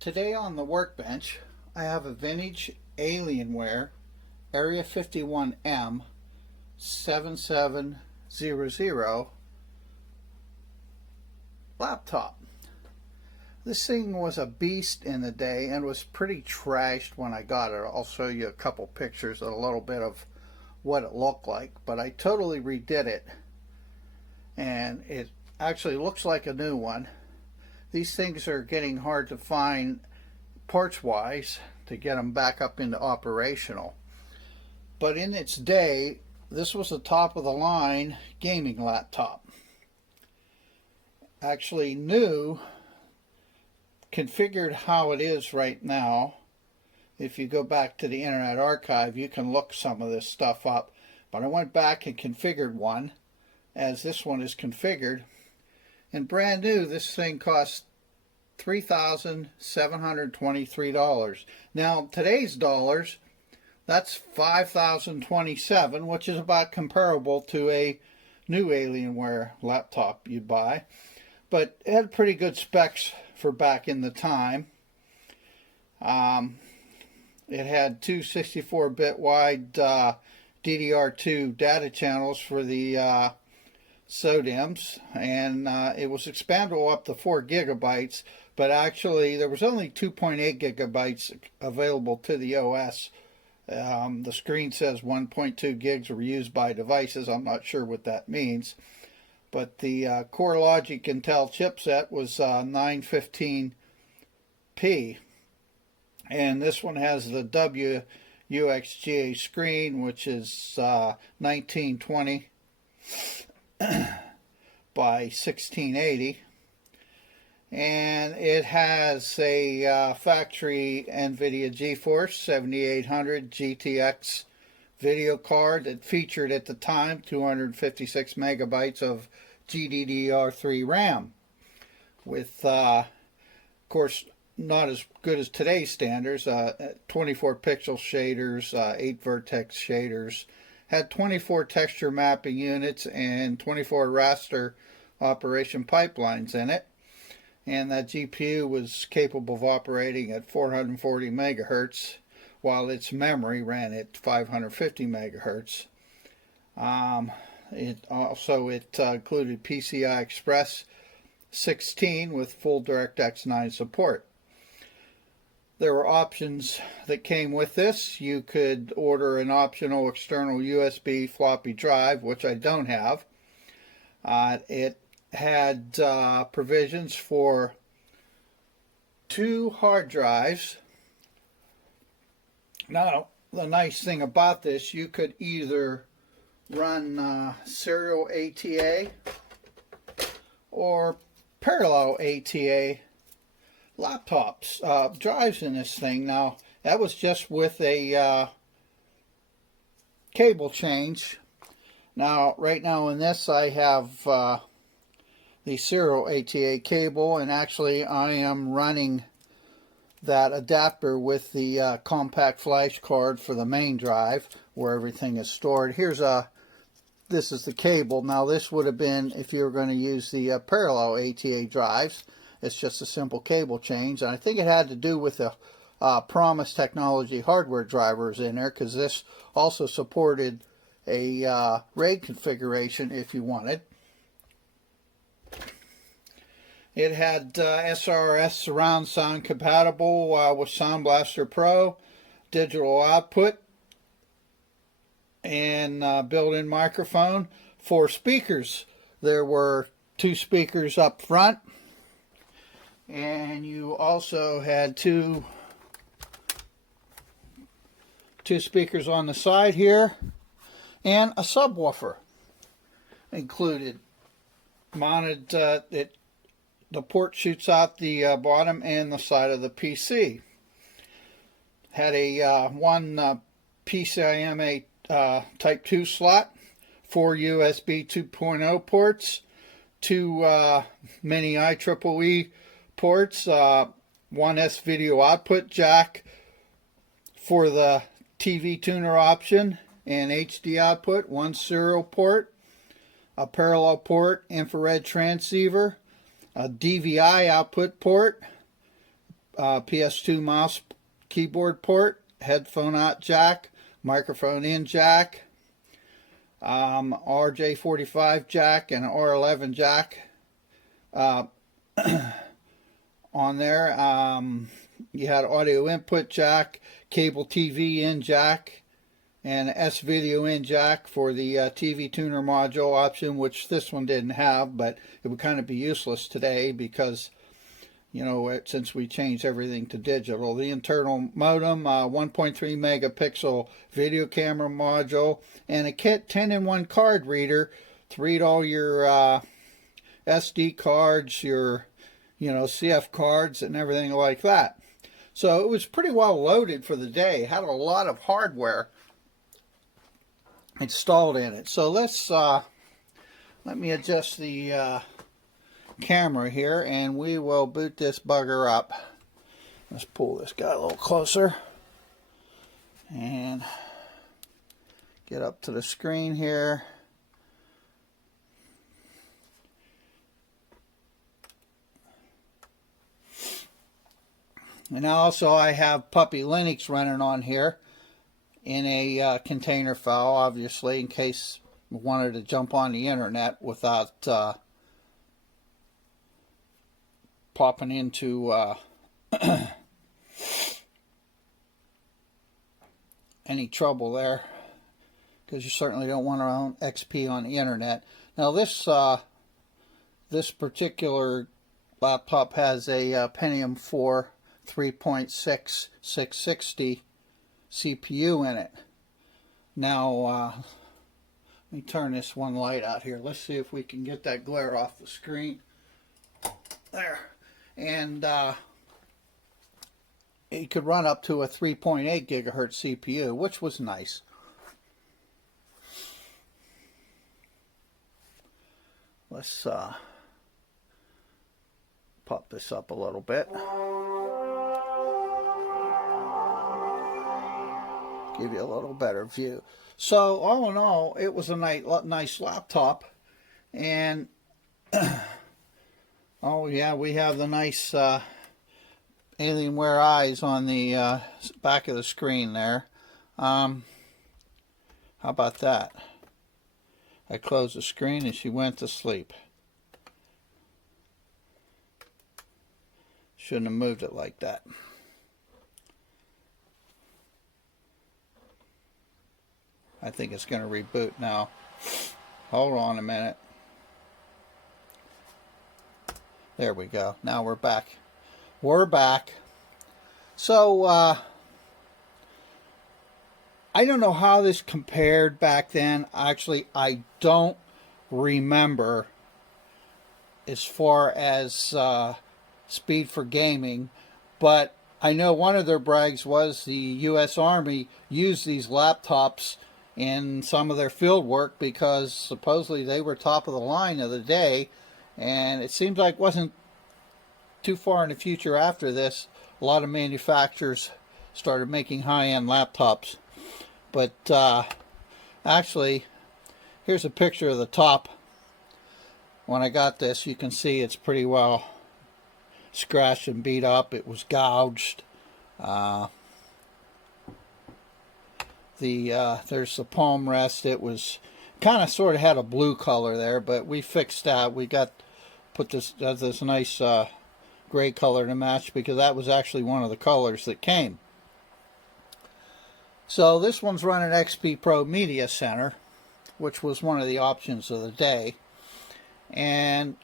Today on the workbench, I have a vintage Alienware Area 51 M7700 laptop. This thing was a beast in the day and was pretty trashed when I got it. I'll show you a couple pictures and a little bit of what it looked like, but I totally redid it and it actually looks like a new one. These things are getting hard to find parts wise to get them back up into operational. But in its day, this was a top of the line gaming laptop. Actually new, configured how it is right now. If you go back to the Internet Archive, you can look some of this stuff up. But I went back and configured one as this one is configured. And brand new, this thing costs $3,723. Now, today's dollars, that's $5,027, which is about comparable to a new Alienware laptop you'd buy. But it had pretty good specs for back in the time. It had two 64-bit wide DDR2 data channels for the SODIMMs, and it was expandable up to 4 gigabytes, but actually there was only 2.8 gigabytes available to the OS. The screen says 1.2 gigs were used by devices. I'm not sure what that means, but the CoreLogic Intel chipset was 915p, and this one has the WUXGA screen, which is 1920 by 1680, and it has a factory NVIDIA GeForce 7800 GTX video card that featured at the time 256 megabytes of GDDR3 RAM with of course not as good as today's standards, 24 pixel shaders, 8 vertex shaders, had 24 texture mapping units and 24 raster operation pipelines in it. And that GPU was capable of operating at 440 megahertz, while its memory ran at 550 megahertz. It included PCI Express 16 with full DirectX 9 support. There were options that came with this. You could order an optional external USB floppy drive, which I don't have. It had provisions for 2 hard drives. Now, the nice thing about this, you could either run serial ATA or parallel ATA laptops, drives in this thing. Now, that was just with a cable change. Now, right now in this, I have the serial ATA cable, and actually I am running that adapter with the compact flash card for the main drive where everything is stored. This is the cable. Now, this would have been if you were going to use the parallel ATA drives. It's just a simple cable change, and I think it had to do with the Promise Technology hardware drivers in there, because this also supported a RAID configuration if you wanted. It had SRS surround sound compatible with Sound Blaster Pro, digital output, and built-in microphone. 4 speakers. There were 2 speakers up front, and you also had two speakers on the side here, and a subwoofer included. Mounted, the port shoots out the bottom and the side of the PC. Had a one PCIMA Type 2 slot, 4 USB 2.0 ports, 2 mini IEEE ports, 1 S-video output jack for the TV tuner option and HD output, 1 serial port, a parallel port, infrared transceiver, a DVI output port, PS2 mouse keyboard port, headphone out jack, microphone in jack, RJ45 jack and R11 jack on there. You had audio input jack, cable TV in jack, and S-video in jack for the TV tuner module option, which this one didn't have, but it would kind of be useless today because, you know, since we changed everything to digital. The internal modem, 1.3 megapixel video camera module, and a kit 10-in-1 card reader to read all your SD cards, your, you know, CF cards and everything like that. So it was pretty well loaded for the day. It had a lot of hardware installed in it. So let's let me adjust the camera here and we will boot this bugger up. Let's pull this guy a little closer and get up to the screen here. And also I have Puppy Linux running on here in a container file, obviously, in case we wanted to jump on the internet without popping into any trouble there, because you certainly don't want to own XP on the internet. Now this this particular laptop has a Pentium 4 3.6 660 CPU in it. Now let me turn this one light out here. Let's see if we can get that glare off the screen. There. And it could run up to a 3.8 gigahertz CPU, which was nice. Let's pop this up a little bit. Give you a little better view. So all in all, it was a nice laptop. And oh yeah, we have the nice Alienware eyes on the back of the screen there. How about that? I closed the screen and she went to sleep. Shouldn't have moved it like that. I think it's going to reboot now. Hold on a minute. There we go. Now we're back. We're back. So, I don't know how this compared back then. Actually, I don't remember as far as speed for gaming. But I know one of their brags was the U.S. Army used these laptops in some of their field work because supposedly they were top of the line of the day. And it seems like it wasn't too far in the future after this, a lot of manufacturers started making high-end laptops. But actually, here's a picture of the top. When I got this, you can see it's pretty well scratched and beat up. It was gouged. There's the palm rest. It was kind of sort of had a blue color there, but we fixed that. We put this nice gray color to match because that was actually one of the colors that came. So this one's running XP Pro Media Center, which was one of the options of the day. And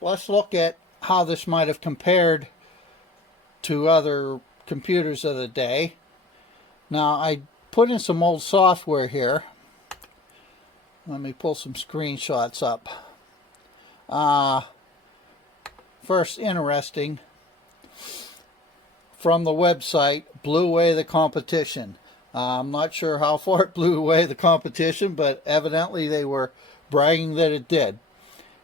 let's look at how this might have compared to other computers of the day. Now I put in some old software here. Let me pull some screenshots up. First, interesting, from the website, blew away the competition. I'm not sure how far it blew away the competition, but evidently they were bragging that it did.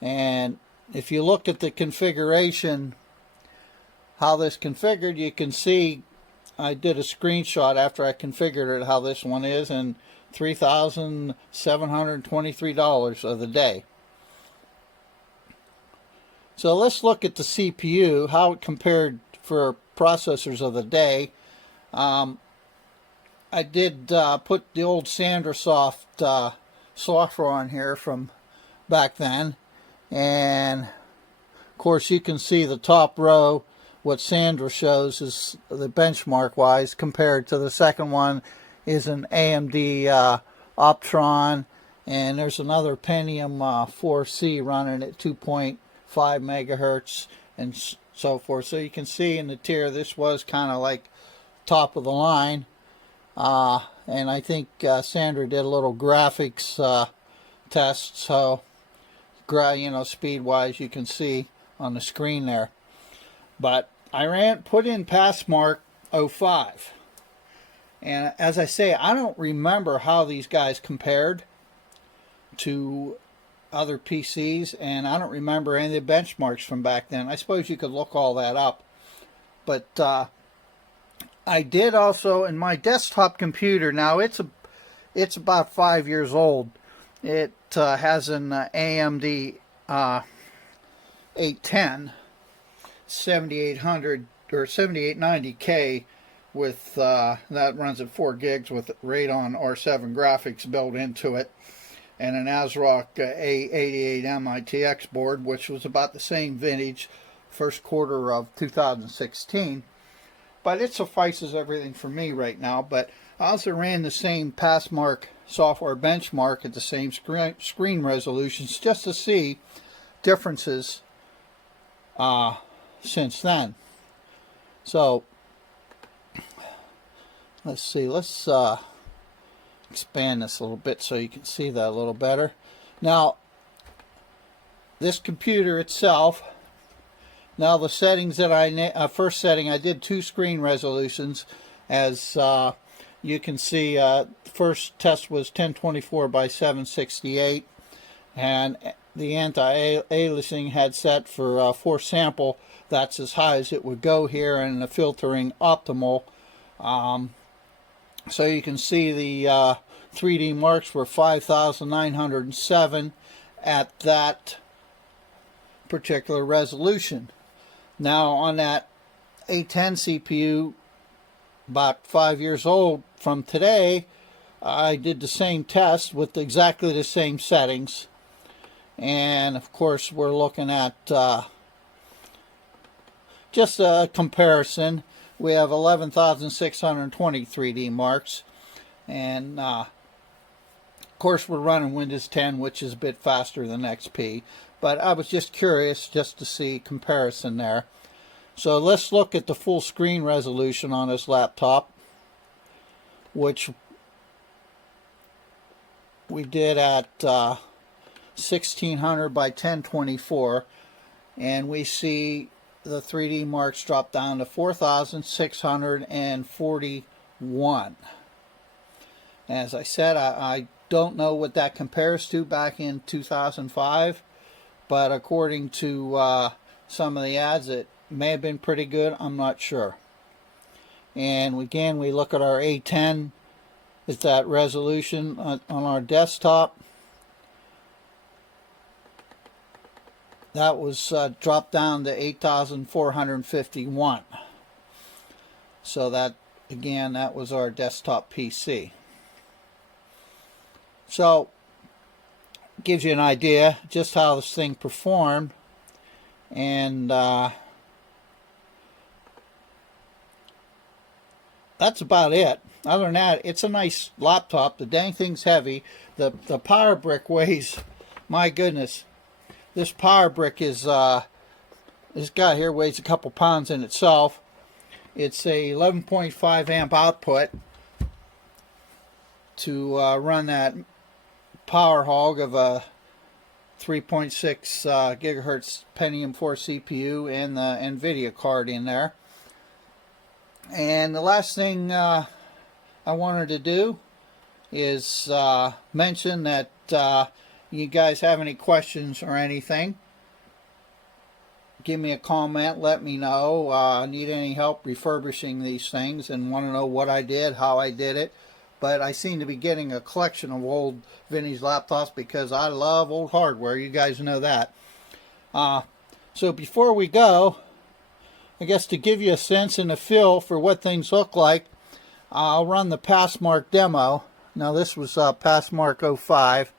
And if you look at the configuration, how this configured, you can see I did a screenshot after I configured it how this one is, and $3,723 of the day. So let's look at the CPU, how it compared for processors of the day. I did put the old SandraSoft software on here from back then, and of course you can see the top row. What Sandra shows is the benchmark wise, compared to the second one is an AMD Optron, and there's another Pentium 4C running at 2.5 megahertz and so forth. So you can see in the tier this was kind of like top of the line, and I think Sandra did a little graphics test, so speed wise you can see on the screen there. But I put in Passmark 05, and as I say, I don't remember how these guys compared to other PCs, and I don't remember any of the benchmarks from back then. I suppose you could look all that up, but I did also in my desktop computer. Now it's about 5 years old. It has an AMD 810 7800 or 7890K with that runs at 4 gigs with Radeon R7 graphics built into it, and an ASRock A88 MITX board, which was about the same vintage, first quarter of 2016. But it suffices everything for me right now. But I also ran the same Passmark software benchmark at the same screen resolutions just to see differences since then. So let's see, let's expand this a little bit so you can see that a little better. Now this computer itself, now the settings that first setting, I did 2 screen resolutions. As you can see, first test was 1024 by 768, and the anti-aliasing had set for 4 sample. That's as high as it would go here, and the filtering optimal. So you can see the 3D marks were 5,907 at that particular resolution. Now on that A10 CPU, about 5 years old from today, I did the same test with exactly the same settings, and of course we're looking at just a comparison. We have 11,620 3D marks, and of course we're running Windows 10, which is a bit faster than XP, but I was just curious just to see comparison there. So let's look at the full screen resolution on this laptop, which we did at 1600 by 1024, and we see the 3D marks drop down to 4,641. As I said, I don't know what that compares to back in 2005, but according to some of the ads, it may have been pretty good. I'm not sure. And again, we look at our A10. It's that resolution on our desktop. That was dropped down to 8,451. So that, again, that was our desktop PC. So gives you an idea just how this thing performed, and that's about it. Other than that, it's a nice laptop. The dang thing's heavy. The power brick weighs, my goodness. This power brick is, this guy here weighs a couple pounds in itself. It's a 11.5 amp output to run that power hog of a 3.6 gigahertz Pentium 4 CPU and the NVIDIA card in there. And the last thing I wanted to do is mention that you guys have any questions or anything, give me a comment, let me know. Need any help refurbishing these things and want to know what I did, how I did it. But I seem to be getting a collection of old vintage laptops because I love old hardware. You guys know that. So before we go, I guess to give you a sense and a feel for what things look like, I'll run the Passmark demo. Now this was Passmark 05.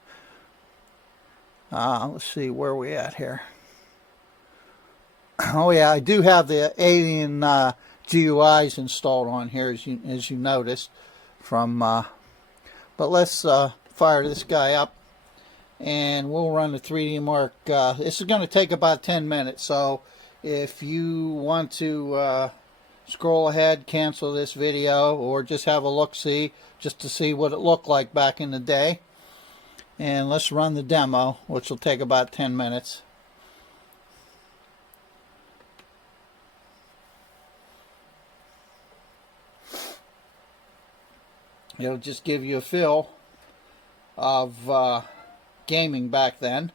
Let's see where we at here. Oh yeah, I do have the Alien GUIs installed on here, as you noticed from. But let's fire this guy up, and we'll run the 3D Mark. This is going to take about 10 minutes, so if you want to scroll ahead, cancel this video, or just have a look-see, just to see what it looked like back in the day. And let's run the demo, which will take about 10 minutes. It'll just give you a feel of gaming back then.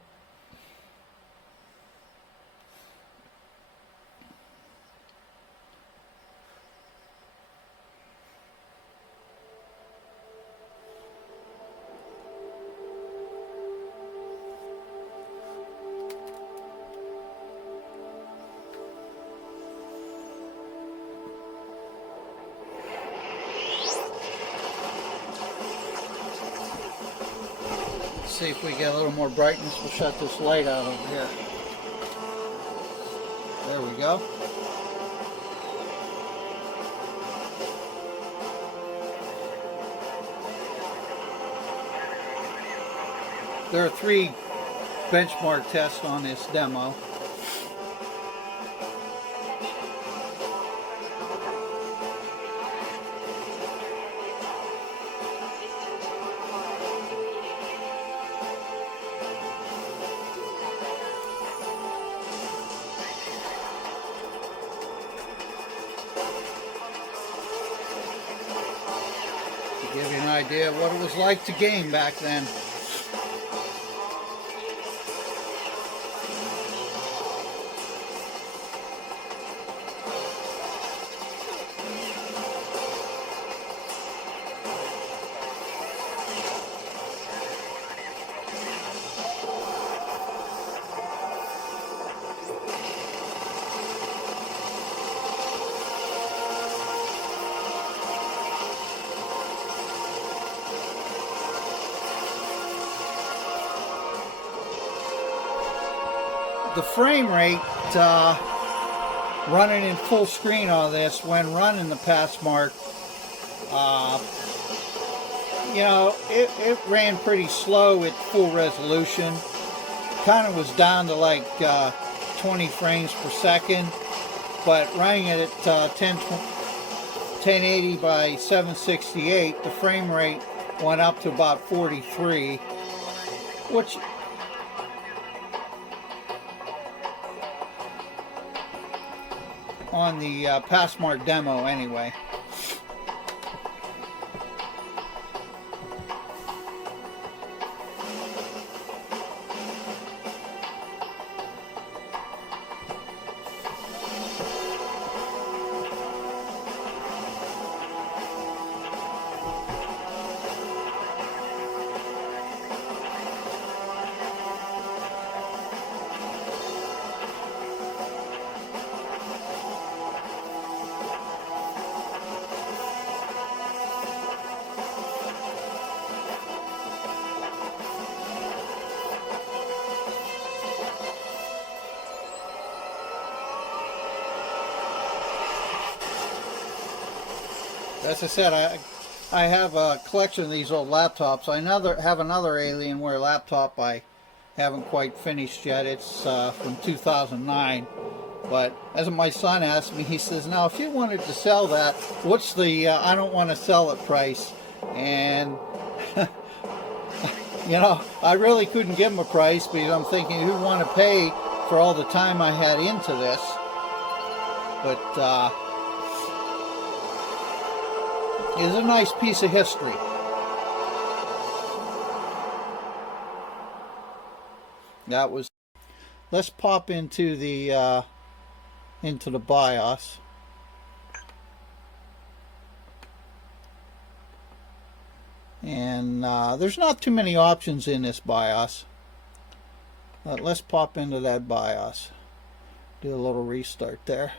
See if we get a little more brightness. We'll shut this light out over here. There we go. There are 3 benchmark tests on this demo. Give you an idea of what it was like to game back then. The frame rate running in full screen on this when running the Passmark, you know, it ran pretty slow at full resolution. Kind of was down to like 20 frames per second, but running it at 1080 by 768, the frame rate went up to about 43, which on the Passmark demo anyway. As I said, I have a collection of these old laptops. I have another Alienware laptop I haven't quite finished yet. It's from 2009. But as my son asked me, he says, now if you wanted to sell that, what's the I don't want to sell it price? And you know, I really couldn't give him a price because I'm thinking who'd want to pay for all the time I had into this. But it's a nice piece of history. That was. Let's pop into the BIOS. And there's not too many options in this BIOS. Let's pop into that BIOS. Do a little restart there.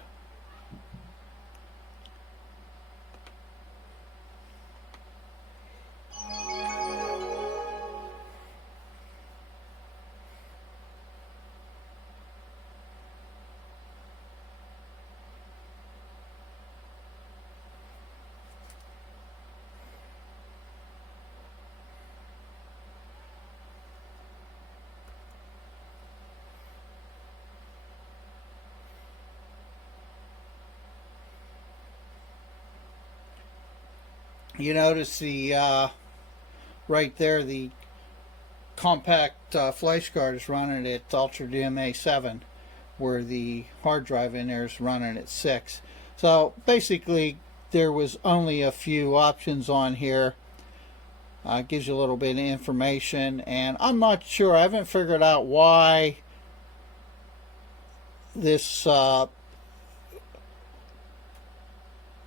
You notice the right there, the compact flash card is running at Ultra DMA 7, where the hard drive in there is running at 6. So basically there was only a few options on here. Gives you a little bit of information, and I'm not sure, I haven't figured out why this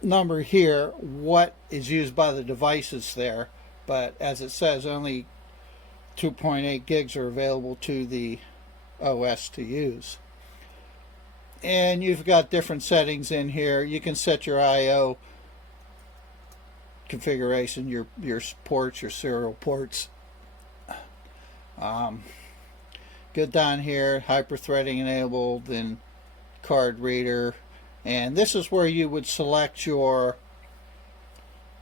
number here, what is used by the devices there, but as it says, only 2.8 gigs are available to the OS to use. And you've got different settings in here. You can set your I/O configuration, your ports, your serial ports. Go down here, hyper-threading enabled, and card reader. And this is where you would select your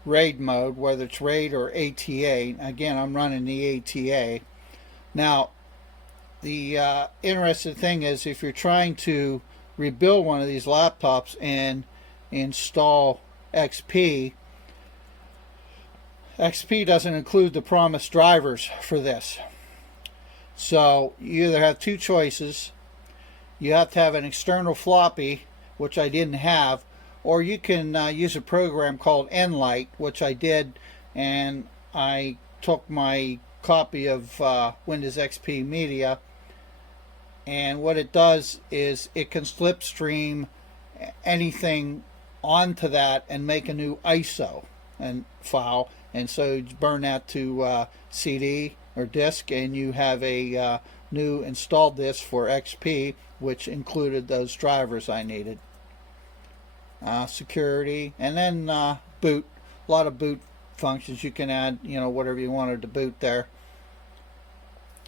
RAID mode, whether it's RAID or ATA. Again, I'm running the ATA. Now, the interesting thing is, if you're trying to rebuild one of these laptops and install XP, XP doesn't include the promised drivers for this. So you either have two choices. You have to have an external floppy, which I didn't have, or you can use a program called Nlight, which I did, and I took my copy of Windows XP Media, and what it does is it can slipstream anything onto that and make a new ISO and file, and so you burn that to CD or disk, and you have a new installed disk for XP, which included those drivers I needed. Security, and then boot. A lot of boot functions. You can add, whatever you wanted to boot there.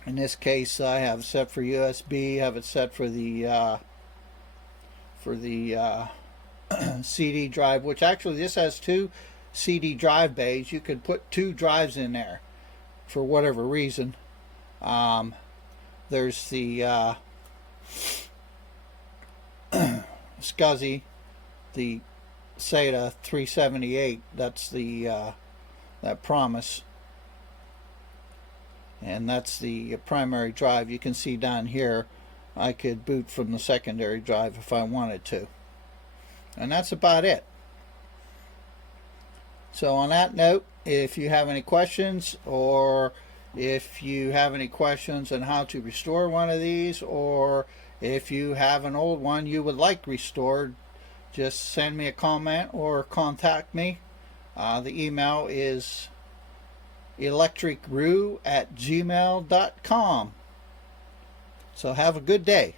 In this case, I have it set for USB. Have it set for the CD drive, which actually this has two CD drive bays. You could put two drives in there for whatever reason. There's the SCSI, the SATA 378. That's the that promise, and that's the primary drive. You can see down here I could boot from the secondary drive if I wanted to, and that's about it. So on that note, if you have any questions, or if you have any questions on how to restore one of these, or if you have an old one you would like restored, just send me a comment or contact me. The email is electricroo@gmail.com. So have a good day.